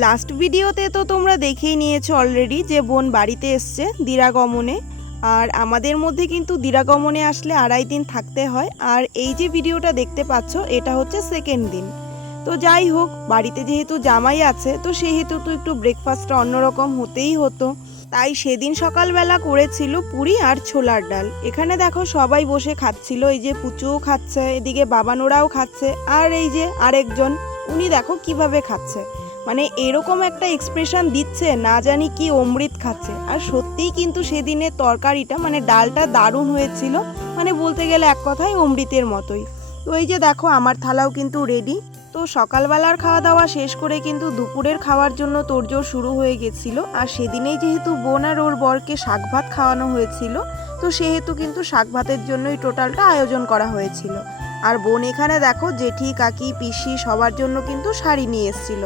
Last ভিডিওতে তো তোমরা দেখেই নিয়েছো অলরেডি যে বোন বাড়িতে এসছে দিরাগমনে। আর আমাদের মধ্যে কিন্তু দিরাগমনে আসলে আড়াই দিন থাকতে হয়। আর এই যে ভিডিওটা দেখতে পাচ্ছ, এটা হচ্ছে সেকেন্ড দিন। তো যাই হোক, বাড়িতে যেহেতু জামাই আছে, তো সেহেতু তো একটু ব্রেকফাস্টটা অন্যরকম হতেই হতো। তাই সেদিন সকালবেলা করেছিল পুরি আর ছোলার ডাল। এখানে দেখো সবাই বসে খাচ্ছিল, এই যে পুচুও খাচ্ছে, এদিকে বাবানোরাও খাচ্ছে, আর এই যে আরেকজন, উনি দেখো কীভাবে খাচ্ছে। মানে এরকম একটা এক্সপ্রেশন দিচ্ছে, না জানি কি অমৃত খাচ্ছে। আর সত্যিই কিন্তু সেদিনে তরকারিটা মানে ডালটা দারুণ হয়েছিল। মানে বলতে গেলে এক কথায় অমৃতের মতোই। তো এই যে দেখো, আমার থালাও কিন্তু রেডি তো সকালবেলার খাওয়া দাওয়া শেষ করে কিন্তু দুপুরের খাওয়ার জন্য তোড়জোড় শুরু হয়ে গেছিল। আর সেদিনেই যেহেতু বোন আর ওর বরকে শাক ভাত খাওয়ানো হয়েছিল, তো সেহেতু কিন্তু শাক ভাতের জন্যই টোটালটা আয়োজন করা হয়েছিল। আর বোন এখানে দেখো, জেঠি, কাকি, পিসি সবার জন্য কিন্তু শাড়ি নিয়ে এসেছিল।